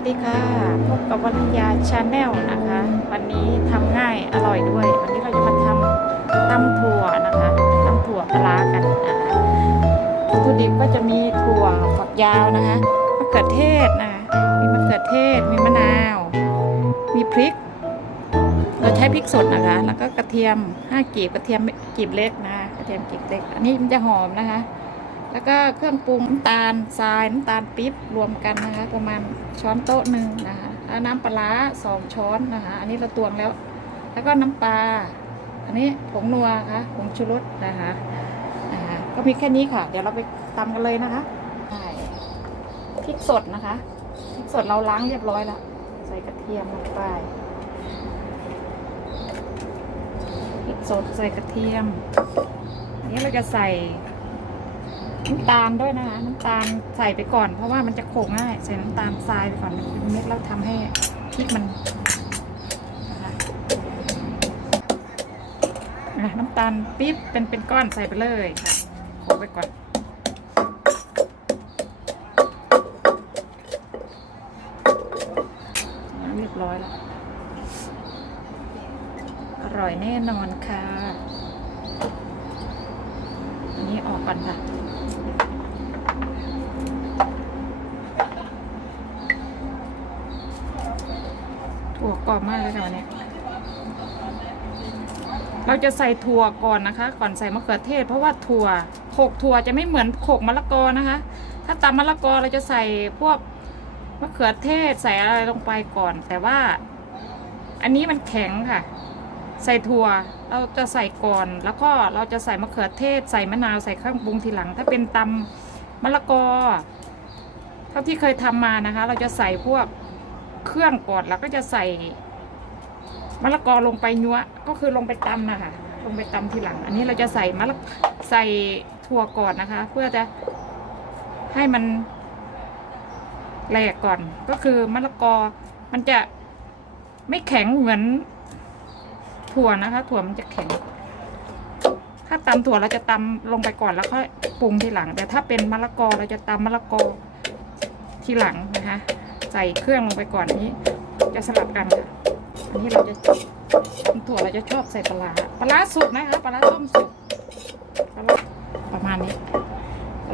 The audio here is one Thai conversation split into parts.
สดีค่ะ พบกับวรัญญาชาแนลนะคะ วันนี้ทำง่ายอร่อยด้วย วันนี้เราจะมาทำตำถั่วนะคะตำถั่วปลากันนะคะวัตถุดิบก็จะมีถั่วฝักยาวนะคะมะเขือเทศนะคะมีมะเขือเทศ มีมะนาว มีพริก เราใช้พริกสดนะคะ แล้วก็กระเทียม5กีบกระเทียมกีบเล็กนะคะกระเทียมกีบเล็ก อันนี้มันจะหอมนะคะ แล้วก็เครื่องปรุงน้ำตาลทรายน้ำตาลปี๊บรวมกันนะคะ ประมาณช้อนโต๊ะหนึ่งนะคะแล้วน้ำปลาสองช้อนนะคะ อันนี้เราตวงแล้ว แล้วก็น้ำปลาอันนี้ผงนัวค่ะผงชูรสนะคะนะคะก็มีแค่นี้ค่ะ เดี๋ยวเราไปตำกันเลยนะคะใช่พริกสดนะคะพริกสดเราล้างเรียบร้อยแล้วใส่กระเทียมลงไปพริกสดใส่กระเทียมอันนี้เราจะใส่ น้ำตาลด้วยนะคะน้ำตาลใส่ไปก่อน เพราะว่ามันจะโขกง่ายใส่น้ำตาลทรายไปก่อนมันเป็นเม็ดแล้วทำให้พริกมันนะน้ำตาลปี๊บเป็นเป็นก้อนใส่ไปเลยค่ะโขกไปก่อนเรียบร้อยแล้วอร่อยแน่นอนค่ะอันนี้ออกก่อนค่ะ ถั่วกรอบมากเลยค่ะวันนี้ เราจะใส่ถั่วก่อนนะคะ ก่อนใส่มะเขือเทศ เพราะว่าถั่วโขกถั่วจะไม่เหมือนโขกมะละกอนะคะ ถ้าตำมะละกอเราจะใส่พวกมะเขือเทศใส่อะไรลงไปก่อน แต่ว่า อันนี้มันแข็งค่ะ ใส่ถั่วเราจะใส่ก่อน แล้วก็เราจะใส่มะเขือเทศ ใส่มะนาวใส่เครื่องปรุงทีหลัง ถ้าเป็นตำมะละกอเท่าที่เคยทำมานะคะ เราจะใส่พวก เครื่องก่อนแล้วก็จะใส่มะละกอลงไปยัวก็คือลงไปตำนะคะลงไปตำทีหลัง อันนี้เราจะใส่มะละใส่ถั่วก่อนนะคะ เพื่อจะให้มันแหลกก่อน ก็คือมะละกอมันจะไม่แข็งเหมือนถั่วนะคะ ถั่วมันจะแข็ง ถ้าตำถั่วเราจะตำลงไปก่อนแล้วค่อยปรุงทีหลัง แต่ถ้าเป็นมะละกอเราจะตำมะละกอทีหลังนะคะ ใส่เครื่องลงไปก่อนนี้ จะสลับกันค่ะอันนี้เราจะตำถั่วเราจะชอบใส่ปลาร้าปลาร้าสุกนะคะปลาร้าต้มสุกปลาร้าประมาณนี้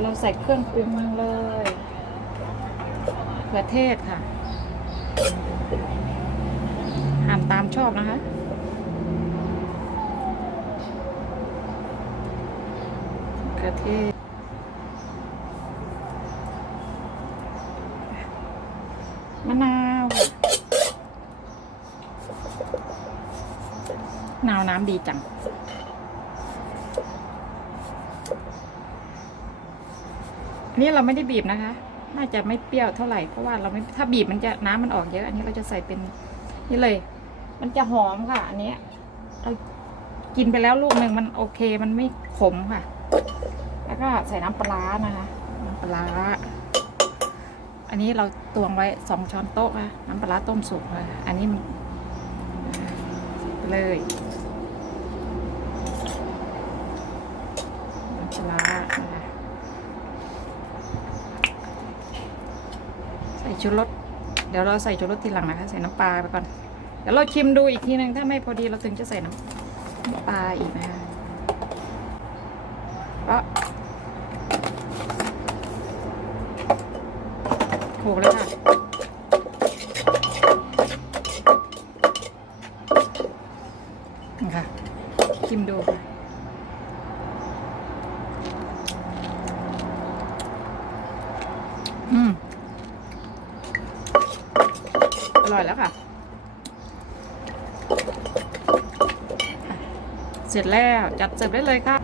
เราใส่เครื่องปรุงเลยเขือเทศค่ะหั่นตามชอบนะคะกระเทศ มะนาวนาวน้ำดีจัง อันนี้เราไม่ได้บีบนะคะ น่าจะไม่เปรี้ยวเท่าไหร่ เพราะว่าเราไม่ ถ้าบีบมันจะน้ำมันออกเยอะ อันนี้เราจะใส่เป็นนี่เลย มันจะหอมค่ะ อันนี้เรากินไปแล้วลูกหนึ่งมันโอเค มันไม่ขมค่ะ แล้วก็ใส่น้ำปลานะคะ น้ำปลา อันนี้เราตวงไว้สองช้อนโต๊ะค่ะน้ำปลาต้มสุกค่ะอันนี้มันเลยน้ำปลาร้านะใส่ชูรสเดี๋ยวเราใส่ชูรสทีหลังนะคะ ใส่น้ำปลาไปก่อนเดี๋ยวเราชิมดูอีกทีหนึ่งถ้าไม่พอดีเราถึงจะใส่น้ำปลาอีกนะคะก็ โขลกเลยค่ะ ค่ะชิมดูค่ะอืม อร่อยแล้วค่ะ เสร็จแล้วจัดเสิร์ฟได้เลยค่ะ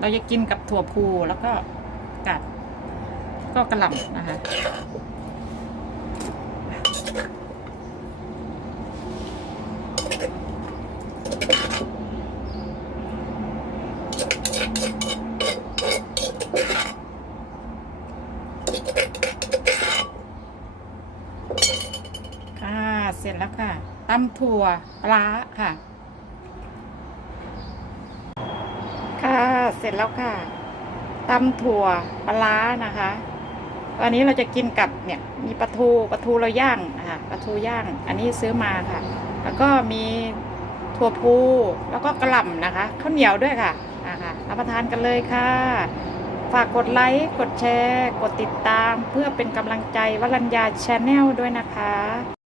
เราจะกินกับถั่วพูแล้วก็กัดก็กระหล่ำนะคะ เสร็จแล้วค่ะ ตำถั่วปลาค่ะ ค่ะเสร็จแล้วค่ะตำถั่วปลานะคะวันนี้เราจะกินกับเนี่ยมีปลาทูปลาทูเราย่างนะคะค่ะปลาทูย่าง อันนี้ซื้อมาค่ะ แล้วก็มีถั่วพูแล้วก็กระหล่ำนะคะข้าวเหนียวด้วยค่ะอ่าค่ะรับประทานกันเลยค่ะ ฝากกดไลค์กดแชร์ กดติดตาม เพื่อเป็นกำลังใจวรัญญาชาแนลด้วยนะคะ